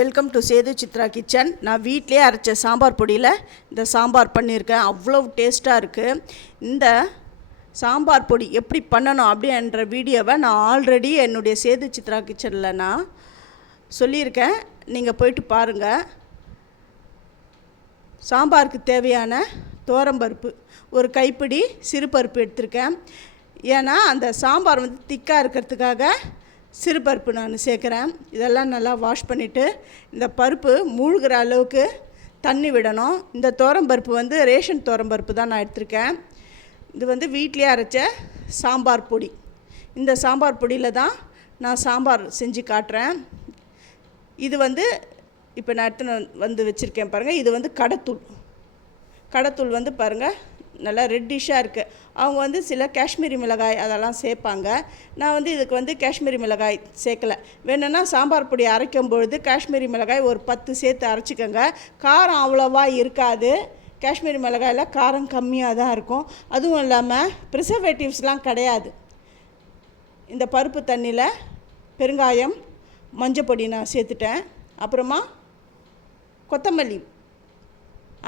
Welcome to Sethu Chitra kitchen. நான் வீட்டிலே அரைச்ச சாம்பார் பொடியில் இந்த சாம்பார் பண்ணியிருக்கேன். அவ்வளோ டேஸ்ட்டாக இருக்குது. இந்த சாம்பார் பொடி எப்படி பண்ணணும் அப்படின்ற வீடியோவை நான் ஆல்ரெடி என்னுடைய சேது சித்ரா கிச்சனில் நான் சொல்லியிருக்கேன். நீங்கள் போயிட்டு பாருங்கள். சாம்பாருக்கு தேவையான துவரம்பருப்பு ஒரு கைப்பிடி சிறுபருப்பு எடுத்திருக்கேன். ஏன்னா அந்த சாம்பார் வந்து திக்காக இருக்கிறதுக்காக சிறுபருப்பு நான் சேர்க்குறேன். இதெல்லாம் நல்லா வாஷ் பண்ணிவிட்டு இந்த பருப்பு மூழ்கிற அளவுக்கு தண்ணி விடணும். இந்த துவரம்பருப்பு வந்து ரேஷன் துவரம்பருப்பு தான் நான் எடுத்திருக்கேன். இது வந்து வீட்டிலே அரைச்ச சாம்பார் பொடி. இந்த சாம்பார் பொடியில் தான் நான் சாம்பார் செஞ்சு காட்டுறேன். இது வந்து இப்போ நான் எடுத்துன்னு வச்சுருக்கேன் பாருங்கள். இது வந்து கடைத்தூள் வந்து பாருங்கள் நல்லா ரெட்டிஷாக இருக்குது. அவங்க வந்து சில காஷ்மீரி மிளகாய் அதெல்லாம் சேர்ப்பாங்க. நான் வந்து இதுக்கு வந்து காஷ்மீரி மிளகாய் சேர்க்கலை. வேணும்னா சாம்பார் பொடி அரைக்கும் பொழுது காஷ்மீரி மிளகாய் ஒரு 10 சேர்த்து அரைச்சிக்கோங்க. காரம் அவ்வளோவா இருக்காது. காஷ்மீரி மிளகாயில் காரம் கம்மியாக தான் இருக்கும். அதுவும் இல்லாமல் ப்ரிசர்வேட்டிவ்ஸ்லாம் கிடையாது. இந்த பருப்பு தண்ணியில் பெருங்காயம், மஞ்சப்பொடி நான் சேர்த்துட்டேன். அப்புறமா கொத்தமல்லி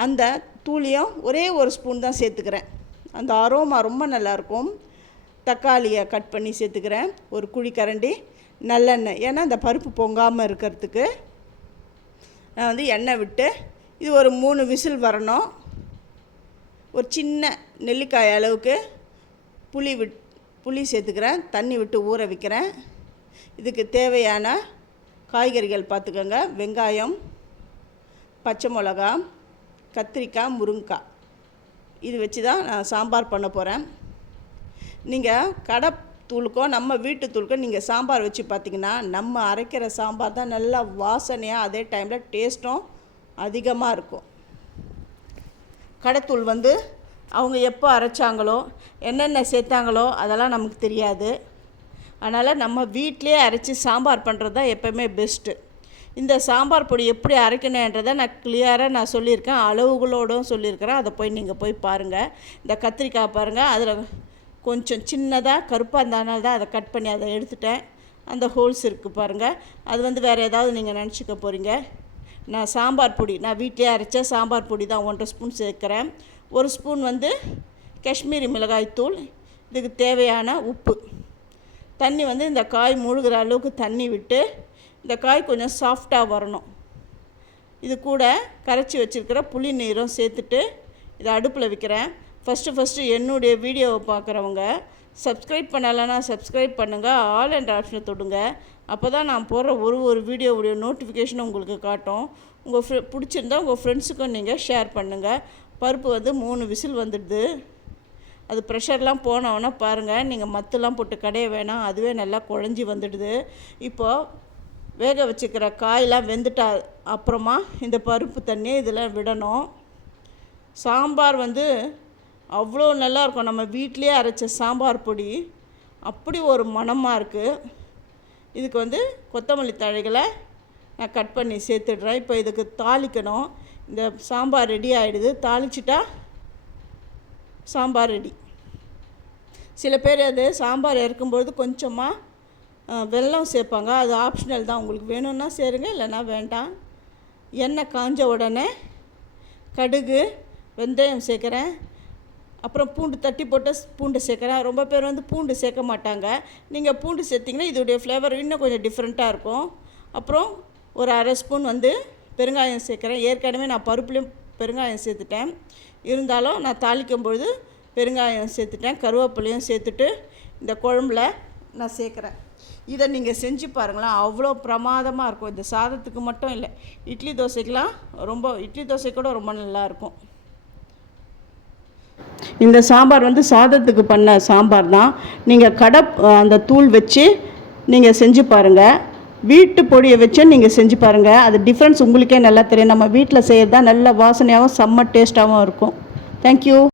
அந்த தூளியும் ஒரே ஒரு ஸ்பூன் தான் சேர்த்துக்கிறேன். அந்த அரோமா ரொம்ப நல்லாயிருக்கும். தக்காளியை கட் பண்ணி சேர்த்துக்கிறேன். ஒரு குழிக்கரண்டி நல்லெண்ணெய். ஏன்னா இந்த பருப்பு பொங்காமல் இருக்கிறதுக்கு நான் வந்து எண்ணெய் விட்டு இது ஒரு 3 விசில் வரணும். ஒரு சின்ன நெல்லிக்காய் அளவுக்கு புளி சேர்த்துக்கிறேன். தண்ணி விட்டு ஊற வைக்கிறேன். இதுக்கு தேவையான காய்கறிகள் பார்த்துக்கோங்க. வெங்காயம், பச்சை மிளகா, கத்திரிக்காய், முருங்கைக்காய். இது வச்சு தான் நான் சாம்பார் பண்ண போகிறேன். நீங்கள் கடை தூளுக்கோ நம்ம வீட்டு தூளுக்கோ நீங்கள் சாம்பார் வச்சு பார்த்திங்கன்னா நம்ம அரைக்கிற சாம்பார் தான் நல்லா வாசனையாக, அதே டைமில் டேஸ்ட்டும் அதிகமாக இருக்கும். கடைத்தூள் வந்து அவங்க எப்போ அரைச்சாங்களோ என்னென்ன சேர்த்தாங்களோ அதெல்லாம் நமக்கு தெரியாது. அதனால் நம்ம வீட்டிலே அரைச்சி சாம்பார் பண்ணுறது தான் எப்போவுமே பெஸ்ட்டு. இந்த சாம்பார் பொடி எப்படி அரைக்கணுன்றதை நான் கிளியராக சொல்லியிருக்கேன். அளவுகளோடும் சொல்லியிருக்கிறேன். அதை நீங்கள் போய் பாருங்கள். இந்த கத்திரிக்காய் பாருங்கள். அதில் கொஞ்சம் சின்னதாக கருப்பாக இருந்ததுனால தான் அதை கட் பண்ணி அதை எடுத்துட்டேன். அந்த ஹோல்ஸ் இருக்குது பாருங்கள். அது வந்து வேறு ஏதாவது நீங்கள் நினச்சிக்க போகிறீங்க. நான் சாம்பார் பொடி நான் வீட்டிலே அரைச்ச சாம்பார் பொடி தான் 1.5 ஸ்பூன் சேர்க்குறேன். 1 ஸ்பூன் வந்து காஷ்மீரி மிளகாய் தூள். இதுக்கு தேவையான உப்பு. தண்ணி வந்து இந்த காய் மூழ்கிற அளவுக்கு தண்ணி விட்டு இந்த காய் கொஞ்சம் சாஃப்டாக வரணும். இது கூட கரைச்சி வச்சுருக்கிற புளி நீரும் சேர்த்துட்டு இதை அடுப்பில் வைக்கிறேன். ஃபஸ்ட்டு என்னுடைய வீடியோவை பார்க்குறவங்க சப்ஸ்கிரைப் பண்ணலைன்னா சப்ஸ்கிரைப் பண்ணுங்கள். ஆல் என்ற ஆப்ஷனை தொடுங்க. அப்போ தான் நான் போடுற ஒரு வீடியோவுடைய நோட்டிஃபிகேஷன் உங்களுக்கு காட்டும். உங்கள் பிடிச்சிருந்தா உங்கள் ஃப்ரெண்ட்ஸுக்கும் நீங்கள் ஷேர் பண்ணுங்கள். பருப்பு வந்து 3 விசில் வந்துடுது. அது ப்ரெஷர்லாம் போனோன்னா பாருங்கள். நீங்கள் மத்தெல்லாம் போட்டு கடைய வேணாம். அதுவே நல்லா குழஞ்சி வந்துடுது. இப்போது வேக வச்சுக்கிற காயெலாம் வெந்துட்டா அப்புறமா இந்த பருப்பு தண்ணியை இதில் விடணும். சாம்பார் வந்து அவ்வளோ நல்லாயிருக்கும். நம்ம வீட்டிலே அரைச்ச சாம்பார் பொடி அப்படி ஒரு மணமாக இருக்குது. இதுக்கு வந்து கொத்தமல்லி தழைகளை நான் கட் பண்ணி சேர்த்துடுறேன். இப்போ இதுக்கு தாளிக்கணும். இந்த சாம்பார் ரெடி ஆகிடுது. தாளிச்சிட்டா சாம்பார் ரெடி. சில பேர் அது சாம்பார் இறக்கும்பொழுது கொஞ்சமாக வெல்லம் சேர்ப்பாங்க. அது ஆப்ஷனல் தான். உங்களுக்கு வேணும்னா சேருங்க, இல்லைன்னா வேண்டாம். எண்ணெய் காஞ்ச உடனே கடுகு, வெந்தயம் சேர்க்குறேன். அப்புறம் பூண்டு தட்டி போட்டு பூண்டு சேர்க்குறேன். ரொம்ப பேர் வந்து பூண்டு சேர்க்க மாட்டாங்க. நீங்கள் பூண்டு சேர்த்திங்கன்னா இதோடைய ஃப்ளேவர் இன்னும் கொஞ்சம் டிஃப்ரெண்ட்டாக இருக்கும். அப்புறம் ஒரு 1/2 ஸ்பூன் வந்து பெருங்காயம் சேர்க்குறேன். ஏற்கனவே நான் பருப்புலேயும் பெருங்காயம் சேர்த்துட்டேன். இருந்தாலும் நான் தாளிக்கும் பொழுது பெருங்காயம் சேர்த்துட்டேன். கருவேப்பிலையும் சேர்த்துட்டு இந்த குழம்புல நான் சேர்க்குறேன். இதை நீங்கள் செஞ்சு பாருங்களேன். அவ்வளோ பிரமாதமாக இருக்கும். இந்த சாதத்துக்கு மட்டும் இல்லை, இட்லி தோசை கூட ரொம்ப நல்லாயிருக்கும். இந்த சாம்பார் வந்து சாதத்துக்கு பண்ண சாம்பார் தான். நீங்கள் அந்த தூள் வச்சு நீங்கள் செஞ்சு பாருங்கள். வீட்டு பொடியை வச்சு நீங்கள் செஞ்சு பாருங்கள். அது டிஃப்ரென்ஸ் உங்களுக்கே நல்லா தெரியும். நம்ம வீட்டில் செய்கிறது தான் நல்ல வாசனையாகவும் செம்ம டேஸ்ட்டாகவும் இருக்கும். தேங்க்யூ.